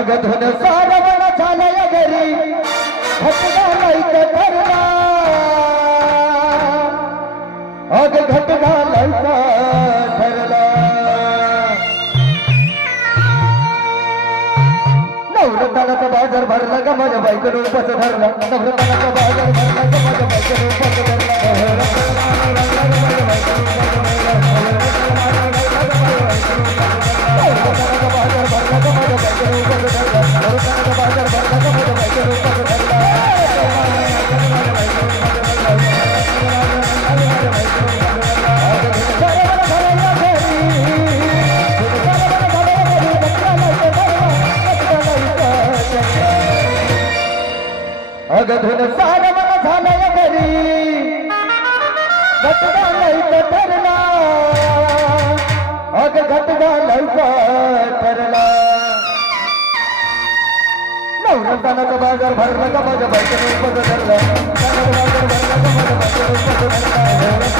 अगं धुन सारवण झालंय घरी. घटना लायचं धरला अग घटना लायचा धरला नवरतानाचा बाजार भरला का माझ्या बायकोनं उपास धरला नवरतानाचा बाजार भरला का माझ्या बायकोनं उपास अगधून सार मला झालंय घरी. घटना लयचा ठरला अग घटना लयचा ठरला नवरतानाचा बाजार भरला का माझ्या बायकोनं उपज धरला? बाजार भरला का माझ्या बायकोनं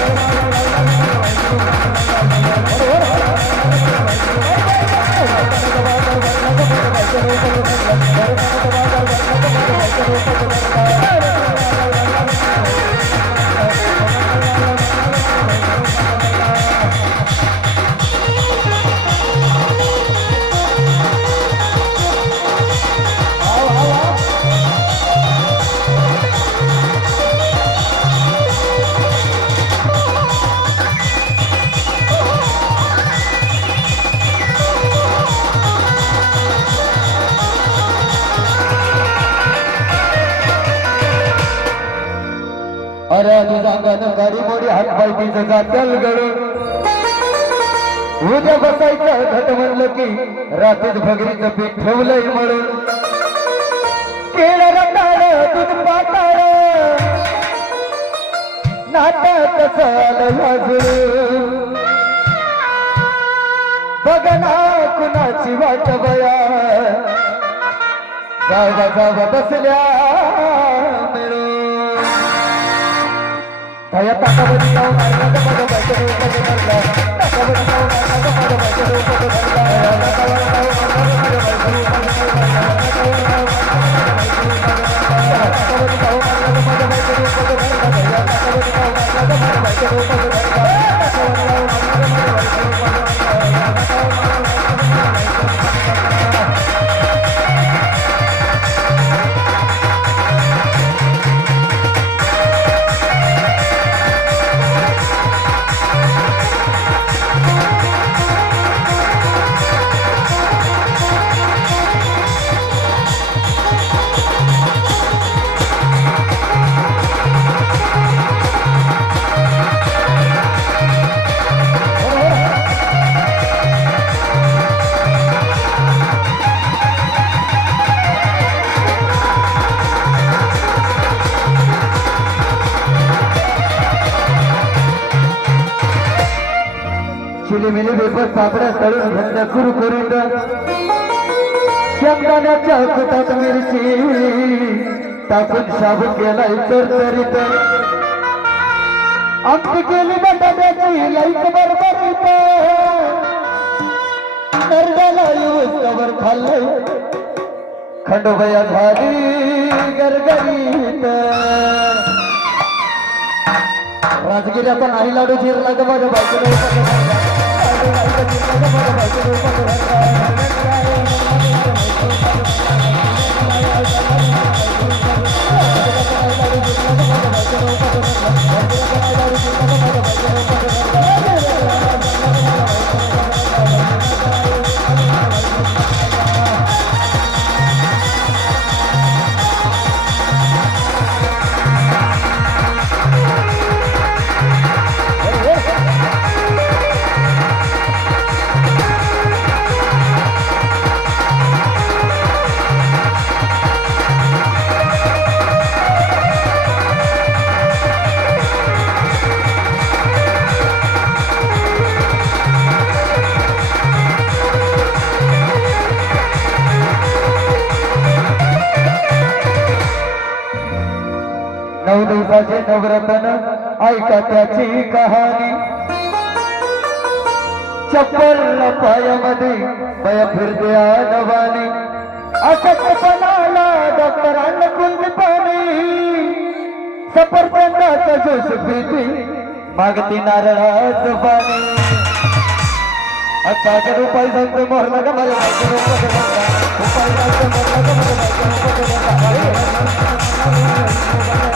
तुझा गाडी मोडी हात पाय तिचं जात्याल गळून उद्या बसायचं घट म्हणलं की रात्रीत भगरीचं पीठ ठेवलंय म्हणून केळ रताळ दूध पाताळ. नाटक चाल अजून बघ कुणाची वाट बया. जावा जावा बसल्या. I'm gonna make it over there. चिलीमिली वेपर पापड्या तळून घंट सुरू करून शेंगदाण्याच्या कुटात मिरची टाकून शाबू तरी तर आमटी केली बटाट्याची लाइट बरोबर नरड्याला येऊस खाल्लंय. खंडोबया झाली गरगरीत. राजगिऱ्याचा नाही लाडू चिरला तर माझ्या बायकोने उपवास धरला. नऊ दिवसाचे नवरत्न ऐका त्याची कहाणी. चप्पल पायामध्ये बया फिरते नवानी अशक्तपणाला डॉक्टरांना कुंदी पाणी. सफरचंदाचा जोश पिती मागती नारळाचं पाणी. आता पाच उपाय सांगतो मोहरला का मला उपाय सांगतो मोहरला का माझ्या बायको रुपये